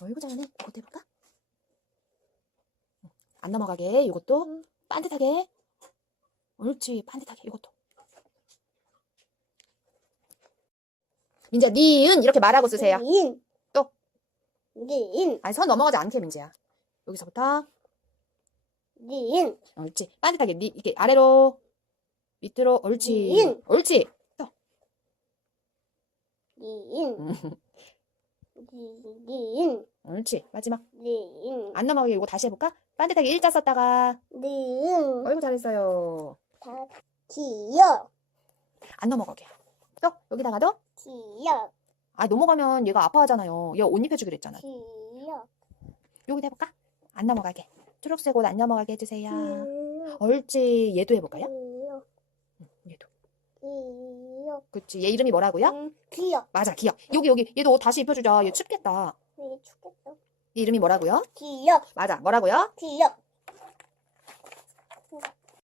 어이구 잘하네. 이것도 해볼까? 안 넘어가게. 이것도 응. 반듯하게. 옳지. 반듯하게. 이것도. 민지야, 니은 이렇게 말하고 쓰세요. 린. 또. 린. 아니, 선 넘어가지 않게, 민지야. 여기서부터. 린. 옳지. 반듯하게. 니, 이렇게 아래로. 밑으로. 옳지. 니은. 옳지. 린. 린. 린. 옳지. 마지막. 린. 안 넘어가게 이거 다시 해볼까? 반듯하게 일자 썼다가. 린. 어이구 잘했어요. 다 기억. 안 넘어가게. 또 여기다가도 기억. 아 넘어가면 얘가 아파하잖아요. 얘 옷 입혀주기로 했잖아요. 기억. 여기다 해볼까? 안 넘어가게. 초록색 옷 안 넘어가게 해주세요. 기억. 옳지. 얘도 해볼까요? 기억. 얘도. 기억. 그치. 얘 이름이 뭐라고요? 음, 기억. 맞아. 기억. 여기 여기 얘도 옷 다시 입혀주자. 얘 춥겠다. 이게 죽겠어. 얘 이름이 뭐라고요? 기억. 맞아. 뭐라고요? 기억.